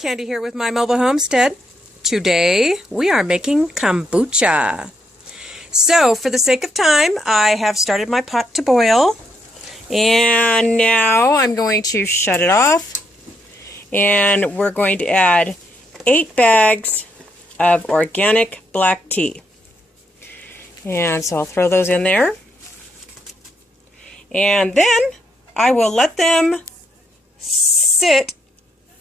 Candy here with My Mobile Homestead. Today we are making kombucha. So for the sake of time, I have started my pot to boil, and now I'm going to shut it off, and we're going to add 8 bags of organic black tea. And so I'll throw those in there, and then I will let them sit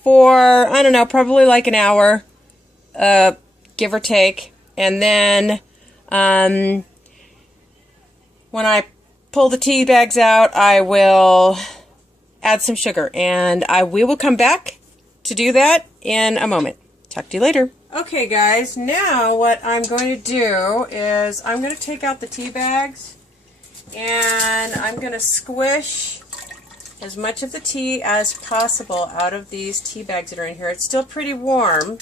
for, I don't know, probably like an hour, give or take. And then when I pull the tea bags out, I will add some sugar, and we will come back to do that in a moment. Talk to you later. Okay guys, now what I'm going to do is I'm going to take out the tea bags, and I'm going to squish as much of the tea as possible out of these tea bags that are in here. It's still pretty warm,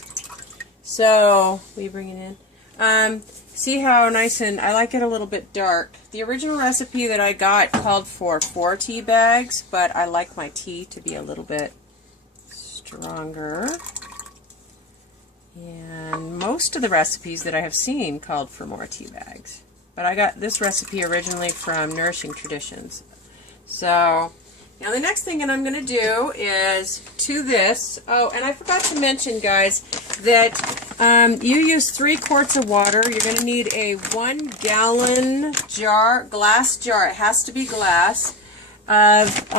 so will you bring it in? See how nice, and I like it a little bit dark. The original recipe that I got called for 4 tea bags, but I like my tea to be a little bit stronger. And most of the recipes that I have seen called for more tea bags. But I got this recipe originally from Nourishing Traditions. So now the next thing that I'm going to do is to this, oh, and I forgot to mention, guys, that you use 3 quarts of water. You're going to need a 1-gallon jar, glass jar. It has to be glass, of,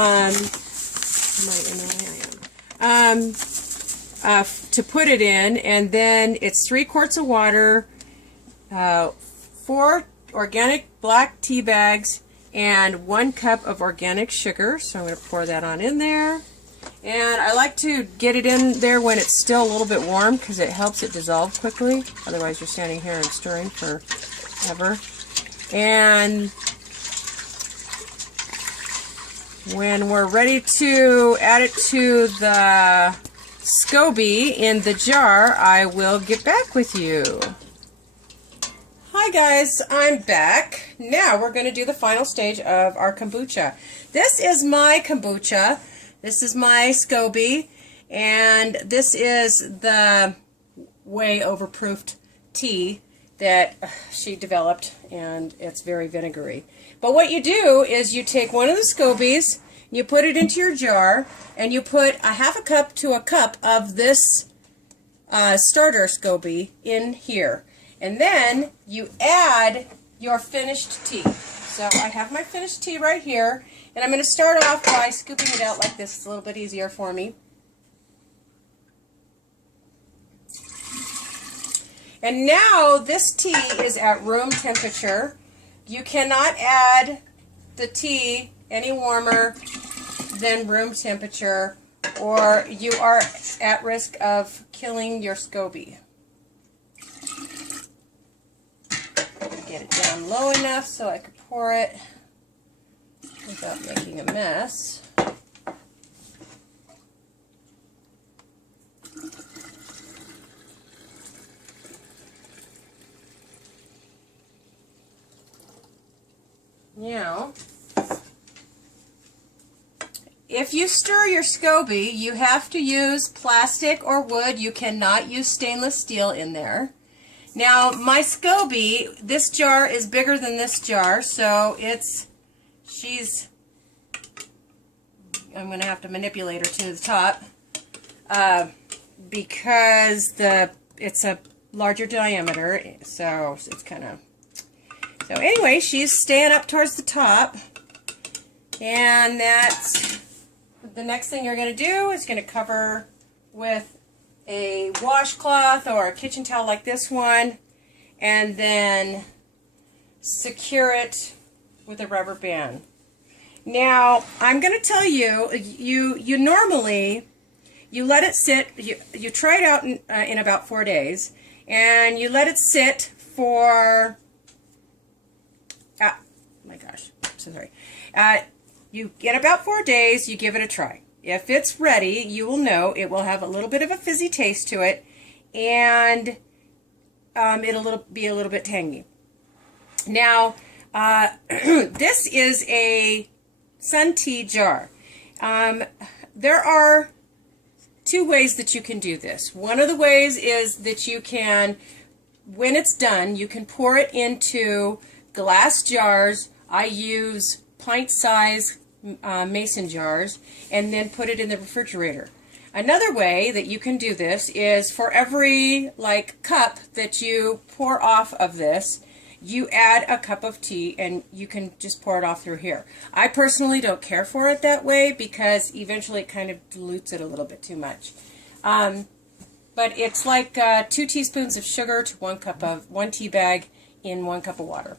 to put it in, and then it's 3 quarts of water, 4 organic black tea bags, and 1 cup of organic sugar. So I'm going to pour that on in there. And I like to get it in there when it's still a little bit warm, because it helps it dissolve quickly. Otherwise you're standing here and stirring forever. And when we're ready to add it to the SCOBY in the jar, I will get back with you. Hi guys, I'm back. Now we're going to do the final stage of our kombucha. This is my kombucha. This is my SCOBY, and this is the way overproofed tea that she developed, and it's very vinegary. But what you do is you take one of the SCOBYs, you put it into your jar, and you put a ½ cup to a cup of this starter SCOBY in here. And then you add your finished tea. So I have my finished tea right here, and I'm going to start off by scooping it out like this. It's a little bit easier for me. And now this tea is at room temperature. You cannot add the tea any warmer than room temperature, or you are at risk of killing your SCOBY. Get it down low enough so I could pour it without making a mess. Now, if you stir your SCOBY, you have to use plastic or wood. You cannot use stainless steel in there. Now, my SCOBY, this jar is bigger than this jar, so I'm going to have to manipulate her to the top, because it's a larger diameter, so it's kind of, so anyway, she's staying up towards the top, and that's, the next thing you're going to do is going to cover with a washcloth or a kitchen towel like this one, and then secure it with a rubber band. Now, I'm going to tell you, you normally, you let it sit, you try it out in about 4 days, and you let it sit for, my gosh, I'm so sorry. You get about 4 days, you give it a try. If it's ready, you will know it will have a little bit of a fizzy taste to it, and it'll be a little bit tangy. Now, this is a sun tea jar. There are two ways that you can do this. One of the ways is that you can, when it's done, you can pour it into glass jars. I use pint-size mason jars, and then put it in the refrigerator. Another way that you can do this is for every cup that you pour off of this, you add a cup of tea, and you can just pour it off through here. I personally don't care for it that way because eventually it kind of dilutes it a little bit too much. But it's like 2 teaspoons of sugar to 1 tea bag in 1 cup of water.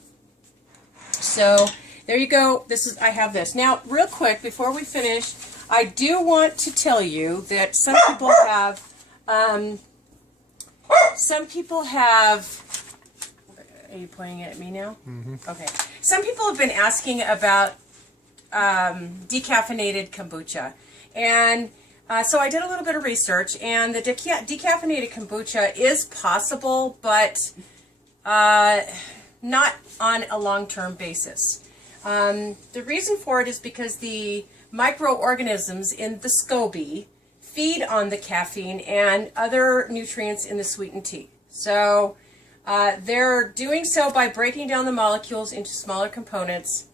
So there you go. I have this. Now, real quick, before we finish, I do want to tell you that some people have, are you pointing it at me now? Mm-hmm. Okay. Some people have been asking about decaffeinated kombucha. And so I did a little bit of research, and the decaffeinated kombucha is possible, but not on a long-term basis. The reason for it is because the microorganisms in the SCOBY feed on the caffeine and other nutrients in the sweetened tea. So they're doing so by breaking down the molecules into smaller components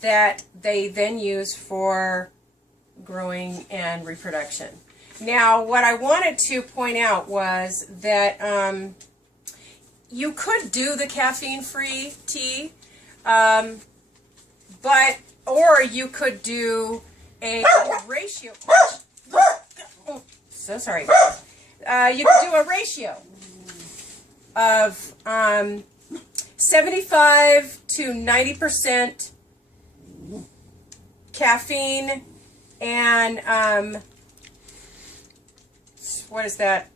that they then use for growing and reproduction. Now, what I wanted to point out was that you could do the caffeine-free tea, or you could do a ratio. Oh, so sorry. You could do a ratio of 75 to 90% caffeine and what is that?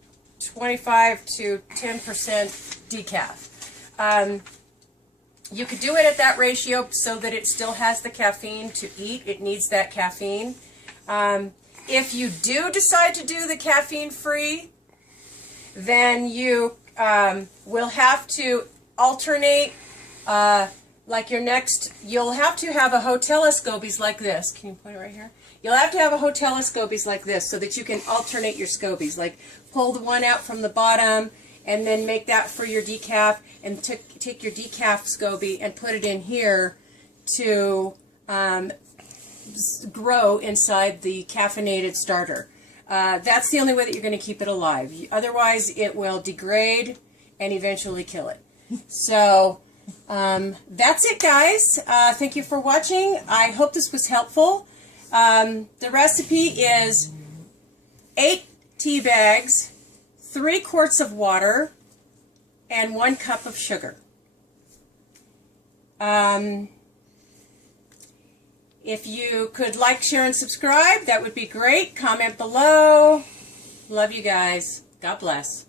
25 to 10% decaf. You could do it at that ratio so that it still has the caffeine to eat. It needs that caffeine. If you do decide to do the caffeine-free, then you will have to alternate, you'll have to have a hotel scobies like this. Can you point it right here? You'll have to have a hotel scobies like this so that you can alternate your scobies. Like pull the one out from the bottom and then make that for your decaf, and take your decaf SCOBY and put it in here to grow inside the caffeinated starter. That's the only way that you're going to keep it alive. Otherwise, it will degrade and eventually kill it. So that's it, guys. Thank you for watching. I hope this was helpful. The recipe is 8 tea bags, 3 quarts of water, and 1 cup of sugar. If you could like, share, and subscribe, that would be great. Comment below. Love you guys. God bless.